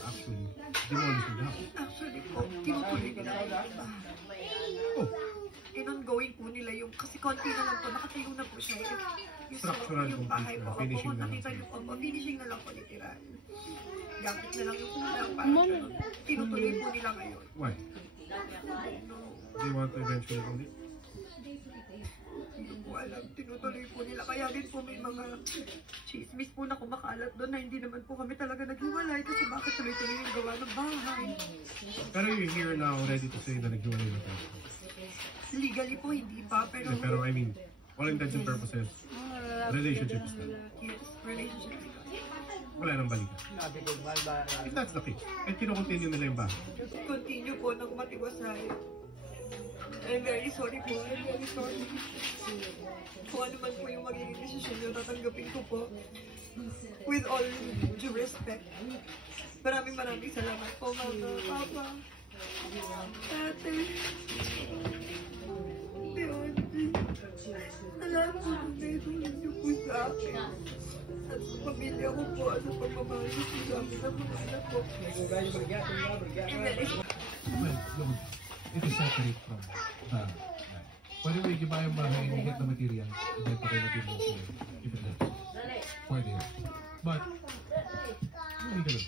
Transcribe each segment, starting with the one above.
actually demolishing the house? Actually po, tinutuloy nila yung bahay. Oh, In-ongoing po nila yung, kasi konti na lang po, nakatayo na po siya. Structural yung bahay po, finishing na lang. nakita niyo po, finishing na lang po literal. Gamit na lang yung kulang, parang ganun. Tinutuloy po nila ngayon. why? They want to eventually own it? Hindi po alam, tinutuloy po nila. Kaya din po may mga chismis po na kumakalat doon na hindi naman po kami talaga naghiwalay kasi bakit tuloy-tuloy yung gawa ng bahay. Pero you're here now ready to say na naghiwalay na tayo. Legally po, hindi pa, pero... Pero I mean, all intents and purposes, relationship is done. Yes, relationship is done. Wala nang balikan. If that's the case, and kino-continue nila yung bahay. Just continue po ng matiwasay. I'm very sorry po, I'm very sorry. Kung ano man po yung magiging desisyon nyo, tatanggapin ko po. With all due respect. Maraming salamat po, Mama, Papa, Ate. Salamat po naitulog niyo po sa akin. At sa pamilya ko po, at sa pagmamahal niyo po sa amin ng mga anak ko. Well, look, it is separate from the land. Pwede mo ikiba yung bahay and get the material. Ibenta kayo material for if it helps. Pwede yun. But, hindi ganun.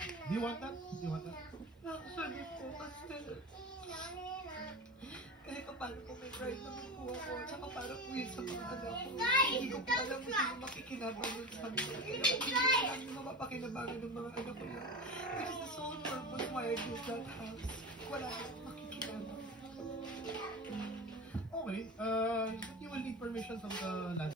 Do you want that? Do you want that? Actually po, kasi kahit paano po may pride naman po ako, tsaka para po yun sa mga anak ko. Hindi ko po alam kung sino makikinabang yun sa kanila. Kaya hindi ko alam yung mapapakinabangan ng mga anak ko na. Which is the sole purpose why I built that house. Wala akong makikinabang. Okay, you will need permission from the land.